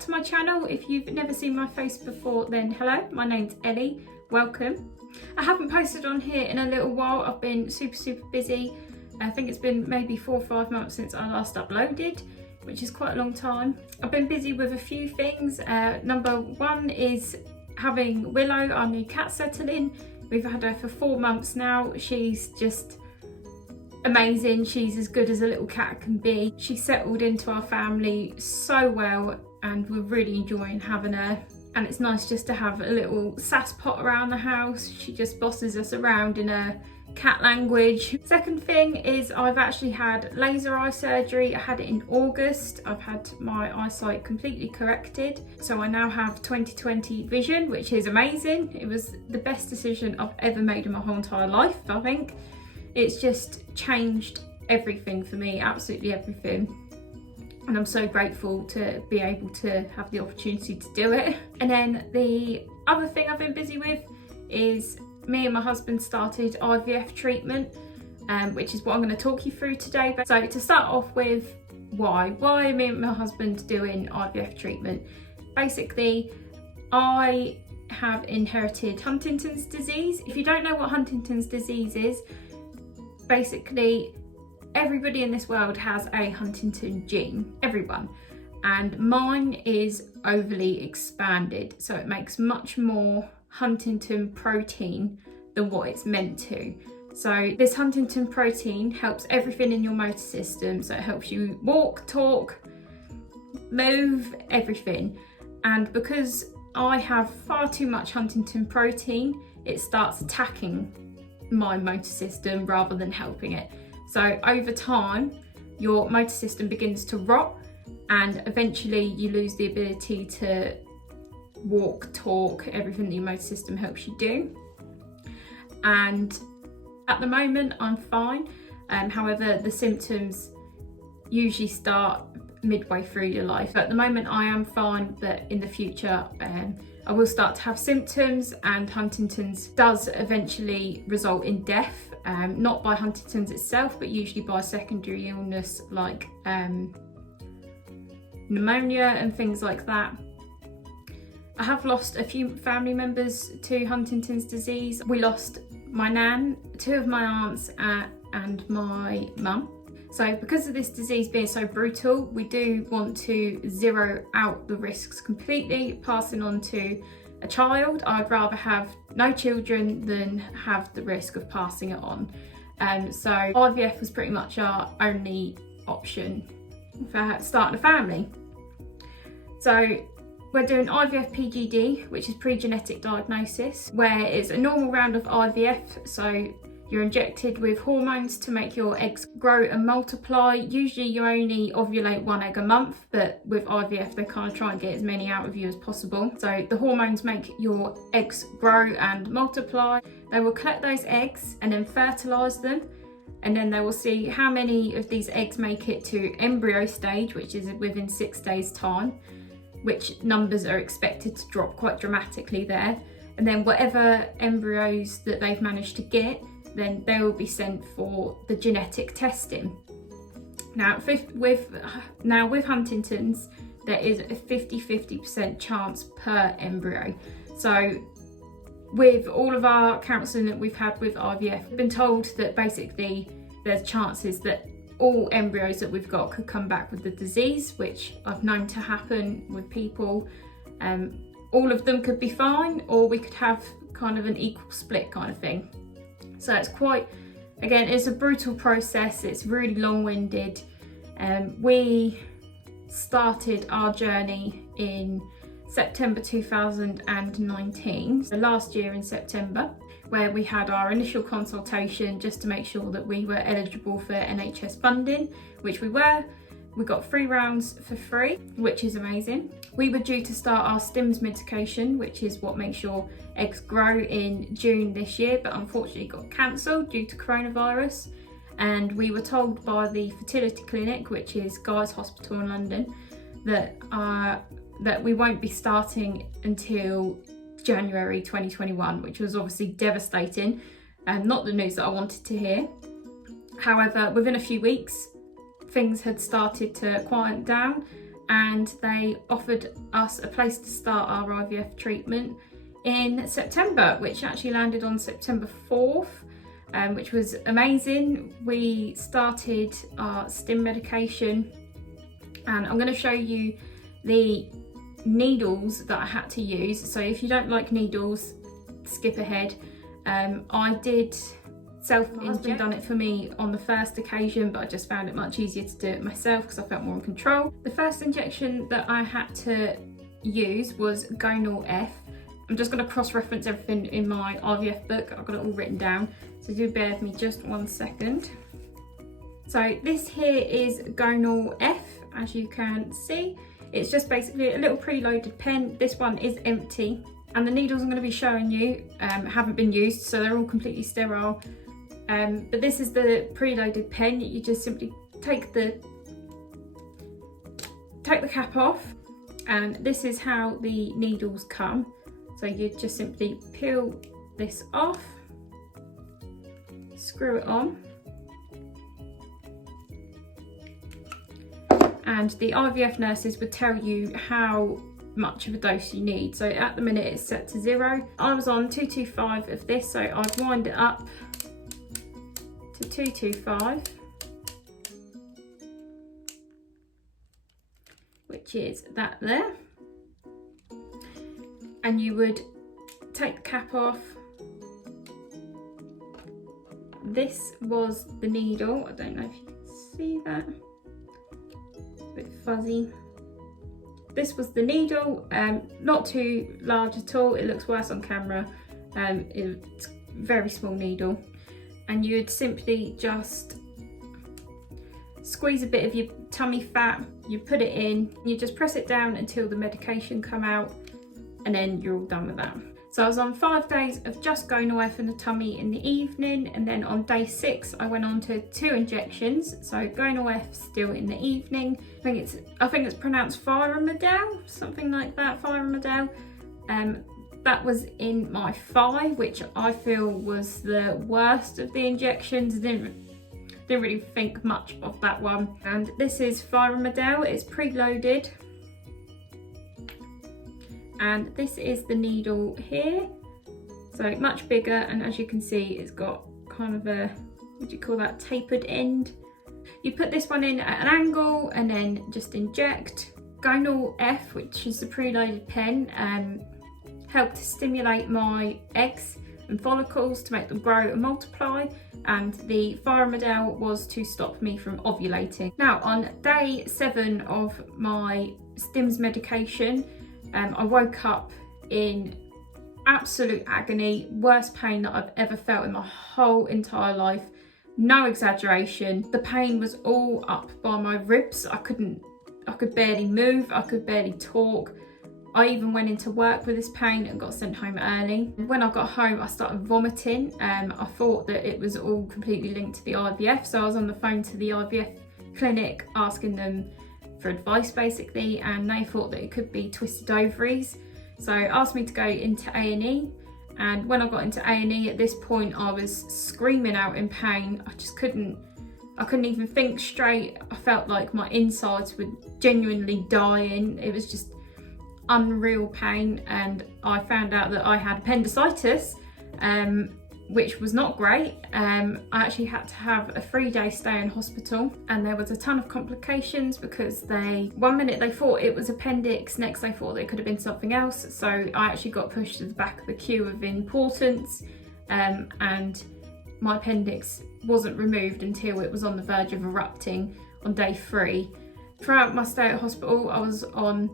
back to my channel. If you've never seen my face before, then hello, my name's Ellie, welcome. I haven't posted on here in a little while. I've been super busy. I think it's been maybe 4 or 5 months since I last uploaded, which is quite a long time. I've been busy with a few things. Number one is having Willow, our new cat, settle in. We've had her for 4 months now. She's just amazing. She's as good as a little cat can be. She settled into our family so well and we're really enjoying having her. And it's nice just to have a little sass pot around the house. She just bosses us around in her cat language. Second thing is I've actually had laser eye surgery. I had it in August. I've had my eyesight completely corrected. So I now have 20/20 vision, which is amazing. It was the best decision I've ever made in my whole entire life, I think. It's just changed everything for me, absolutely everything. And I'm so grateful to be able to have the opportunity to do it. And then the other thing I've been busy with is me and my husband started IVF treatment, which is what I'm going to talk you through today. So to start off with, why are me and my husband doing IVF treatment? Basically, I have inherited Huntington's disease. If you don't know what Huntington's disease is, basically everybody in this world has a Huntington gene, everyone, and mine is overly expanded, so it makes much more Huntington protein than what it's meant to. So this Huntington protein helps everything in your motor system, so it helps you walk, talk, move, everything. And because I have far too much Huntington protein, it starts attacking my motor system rather than helping it. So over time, your motor system begins to rot and eventually you lose the ability to walk, talk, everything that your motor system helps you do. And at the moment, I'm fine. However, the symptoms usually start midway through your life. At the moment, I am fine, but in the future, I will start to have symptoms, and Huntington's does eventually result in death, not by Huntington's itself, but usually by secondary illness like pneumonia and things like that. I have lost a few family members to Huntington's disease. We lost my nan, 2 of my aunts, and my mum. So because of this disease being so brutal, we do want to zero out the risks completely, passing on to a child. I'd rather have no children than have the risk of passing it on. So IVF was pretty much our only option for starting a family. So we're doing IVF PGD, which is pre-genetic diagnosis, where it's a normal round of IVF. So you're injected with hormones to make your eggs grow and multiply. Usually you only ovulate 1 egg a month, but with IVF they kind of try and get as many out of you as possible. So the hormones make your eggs grow and multiply. They will collect those eggs and then fertilise them, and then they will see how many of these eggs make it to embryo stage, which is within 6 days' time, which numbers are expected to drop quite dramatically there. And then whatever embryos that they've managed to get, then they will be sent for the genetic testing. Now with Huntington's, there is a 50% chance per embryo. So with all of our counselling that we've had with IVF, we've been told that basically there's chances that all embryos that we've got could come back with the disease, which I've known to happen with people. All of them could be fine, or we could have kind of an equal split kind of thing. So it's quite, again, it's a brutal process. It's really long-winded. We started our journey in September 2019, so last year in September, where we had our initial consultation just to make sure that we were eligible for NHS funding, which we were. We got 3 rounds for free, which is amazing. We were due to start our STIMS medication, which is what makes your eggs grow, in June this year, but unfortunately got cancelled due to coronavirus. And we were told by the fertility clinic, which is Guy's Hospital in London, that we won't be starting until January 2021, which was obviously devastating and not the news that I wanted to hear. However, within a few weeks, things had started to quiet down and they offered us a place to start our IVF treatment in September, which actually landed on September 4th, which was amazing. We started our stim medication, and I'm going to show you the needles that I had to use. So if you don't like needles, skip ahead. I did my husband done it for me on the first occasion, but I just found it much easier to do it myself because I felt more in control. The first injection that I had to use was gonal F. I'm just going to cross-reference everything in my IVF book. I've got it all written down, so do bear with me just 1 second. So this here is gonal F, as you can see. It's just basically a little preloaded pen. This one is empty, and the needles I'm going to be showing you haven't been used, so they're all completely sterile. But this is the preloaded pen. You just simply take the cap off, and this is how the needles come. So you just simply peel this off, screw it on, and the IVF nurses would tell you how much of a dose you need. So at the minute it's set to 0. I was on 225 of this, so I'd wind it up to 225, which is that there. And you would take the cap off. This was the needle. I don't know if you can see that. It's a bit fuzzy. This was the needle, not too large at all. It looks worse on camera. It's a very small needle. And you would simply just squeeze a bit of your tummy fat, you put it in, you just press it down until the medication come out, and then you're all done with that. So I was on 5 days of just gonal F in the tummy in the evening, and then on day 6 I went on to 2 injections. So gonal F still in the evening. I think it's pronounced Firamidel, something like that, Firamidel. That was in my thigh, which I feel was the worst of the injections. Didn't really think much of that one. And this is Firamidel. It's preloaded. And this is the needle here, so much bigger, and as you can see it's got kind of a, what do you call that, tapered end. You put this one in at an angle and then just inject. Gonal F, which is the preloaded pen, helped to stimulate my eggs and follicles to make them grow and multiply, and the Firamidel was to stop me from ovulating. Now on day 7 of my stims medication, I woke up in absolute agony, worst pain that I've ever felt in my whole entire life. No exaggeration. The pain was all up by my ribs. I could barely move, I could barely talk. I even went into work with this pain and got sent home early. When I got home, I started vomiting. I thought that it was all completely linked to the IVF, so I was on the phone to the IVF clinic asking them for advice basically, and they thought that it could be twisted ovaries, so asked me to go into A&E. And when I got into A&E, at this point I was screaming out in pain. I couldn't even think straight. I felt like my insides were genuinely dying. It was just unreal pain, and I found out that I had appendicitis, which was not great. I actually had to have a 3-day stay in hospital, and there was a ton of complications because one minute they thought it was appendix, next they thought it could have been something else. So I actually got pushed to the back of the queue of importance, and my appendix wasn't removed until it was on the verge of erupting on day 3. Throughout my stay at hospital, I was on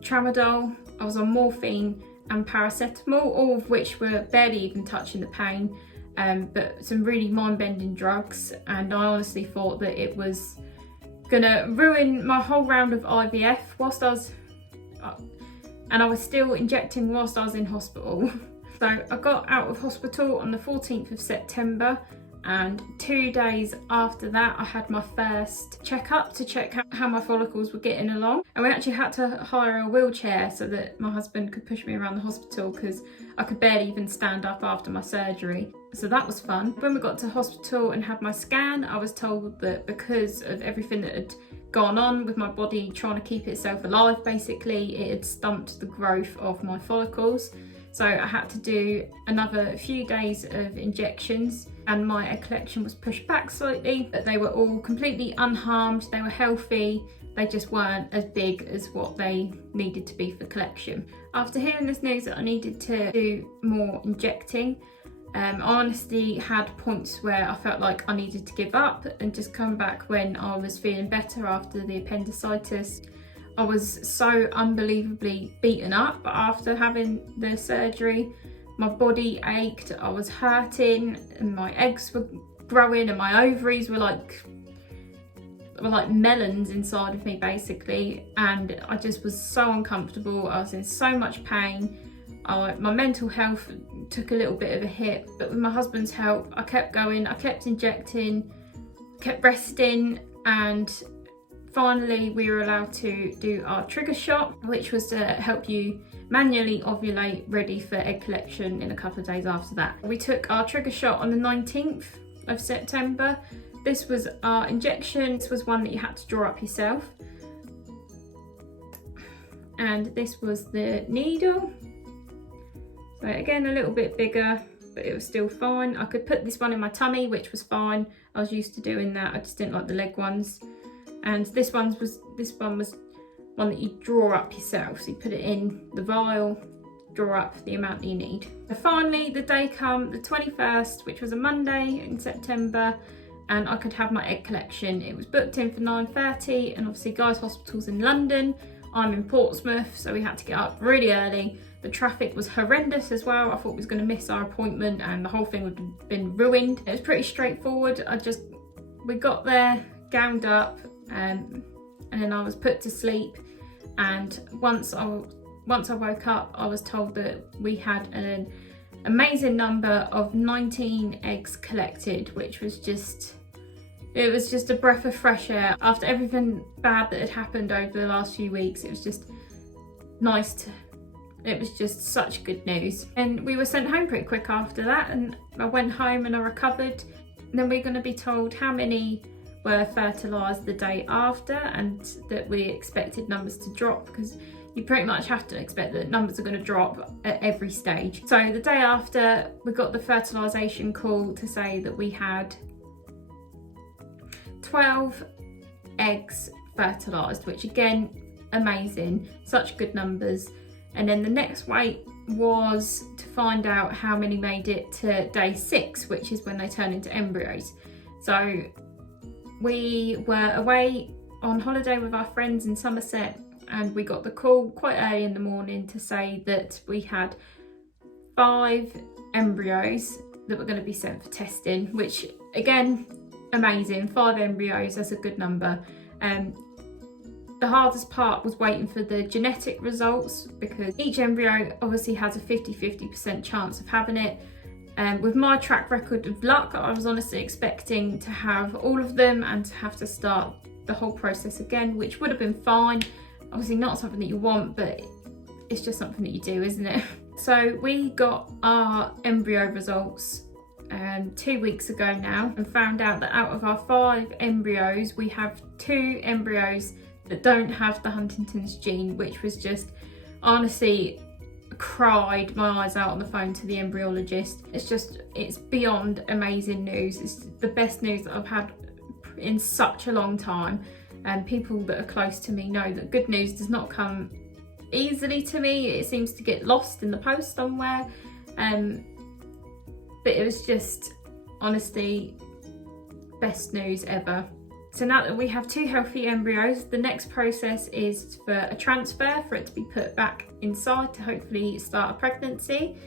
tramadol, I was on morphine and paracetamol, all of which were barely even touching the pain, but some really mind-bending drugs. And I honestly thought that it was gonna ruin my whole round of IVF and I was still injecting whilst I was in hospital. So I got out of hospital on the 14th of September, and 2 days after that I had my first checkup to check how my follicles were getting along, and we actually had to hire a wheelchair so that my husband could push me around the hospital because I could barely even stand up after my surgery. So that was fun. When we got to hospital and had my scan, I was told that because of everything that had gone on with my body trying to keep itself alive, basically it had stumped the growth of my follicles. So I had to do another few days of injections, and my egg collection was pushed back slightly, but they were all completely unharmed, they were healthy, they just weren't as big as what they needed to be for collection. After hearing this news that I needed to do more injecting, I honestly had points where I felt like I needed to give up and just come back when I was feeling better after the appendicitis. I was so unbelievably beaten up after having the surgery. My body ached, I was hurting, and my eggs were growing and my ovaries were like melons inside of me basically, and I just was so uncomfortable. I was in so much pain. My mental health took a little bit of a hit, but with my husband's help I kept going, I kept injecting, kept resting, and finally we were allowed to do our trigger shot, which was to help you manually ovulate ready for egg collection in a couple of days after that. We took our trigger shot on the 19th of September. This was our injection. This was one that you had to draw up yourself. And this was the needle. So again, a little bit bigger, but it was still fine. I could put this one in my tummy, which was fine. I was used to doing that. I just didn't like the leg ones. And this one was one that you draw up yourself. So you put it in the vial, draw up the amount that you need. So finally, the day come, the 21st, which was a Monday in September, and I could have my egg collection. It was booked in for 9:30, and obviously Guy's Hospital's in London. I'm in Portsmouth, so we had to get up really early. The traffic was horrendous as well. I thought we was going to miss our appointment and the whole thing would have been ruined. It was pretty straightforward. We got there, gowned up, and then I was put to sleep. And once I woke up, I was told that we had an amazing number of 19 eggs collected, which was just a breath of fresh air. After everything bad that had happened over the last few weeks, it was just nice it was just such good news. And we were sent home pretty quick after that, and I went home and I recovered. And then we're going to be told how many were fertilised the day after, and that we expected numbers to drop, because you pretty much have to expect that numbers are going to drop at every stage. So the day after, we got the fertilisation call to say that we had 12 eggs fertilised, which again, amazing, such good numbers. And then the next wait was to find out how many made it to day 6, which is when they turn into embryos. So we were away on holiday with our friends in Somerset, and we got the call quite early in the morning to say that we had 5 embryos that were going to be sent for testing, which again, amazing. 5 embryos, that's a good number. The hardest part was waiting for the genetic results, because each embryo obviously has a 50-50% chance of having it. With my track record of luck, I was honestly expecting to have all of them and to have to start the whole process again, which would have been fine. Obviously not something that you want, but it's just something that you do, isn't it? So we got our embryo results 2 weeks ago now, and found out that out of our 5 embryos, we have 2 embryos that don't have the Huntington's gene, which was just, honestly, cried my eyes out on the phone to the embryologist. It's beyond amazing news. It's the best news that I've had in such a long time, and people that are close to me know that good news does not come easily to me. It seems to get lost in the post somewhere, but it was just, honestly, best news ever. So now that we have 2 healthy embryos, the next process is for a transfer, for it to be put back inside to hopefully start a pregnancy.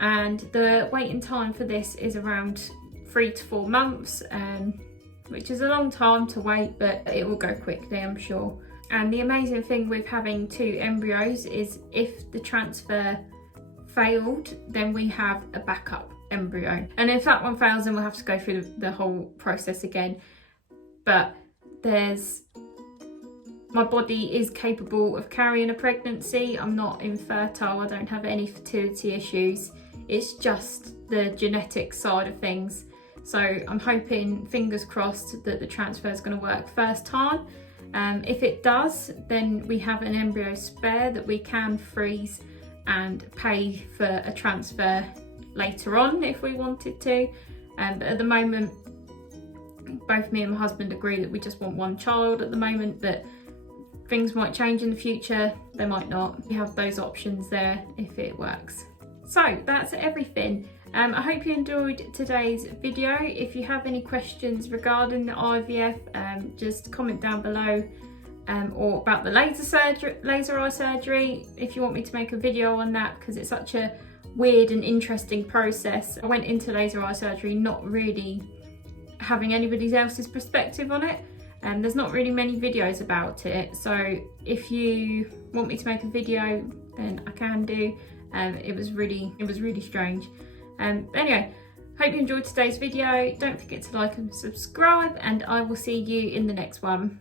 And the waiting time for this is around 3 to 4 months, which is a long time to wait, but it will go quickly, I'm sure. And the amazing thing with having 2 embryos is if the transfer failed, then we have a backup. embryo. And if that one fails, then we'll have to go through the whole process again. But my body is capable of carrying a pregnancy. I'm not infertile, I don't have any fertility issues. It's just the genetic side of things. So I'm hoping, fingers crossed, that the transfer is going to work first time. If it does, then we have an embryo spare that we can freeze and pay for a transfer later on if we wanted to. But at the moment, both me and my husband agree that we just want one child at the moment, but things might change in the future, they might not. We have those options there if it works. So that's everything. I hope you enjoyed today's video. If you have any questions regarding the IVF, just comment down below, or about the laser eye surgery, if you want me to make a video on that, because it's such a weird and interesting process. I went into laser eye surgery not really having anybody else's perspective on it, and there's not really many videos about it, so if you want me to make a video, then I can do. It was really strange. Anyway, hope you enjoyed today's video. Don't forget to like and subscribe, and I will see you in the next one.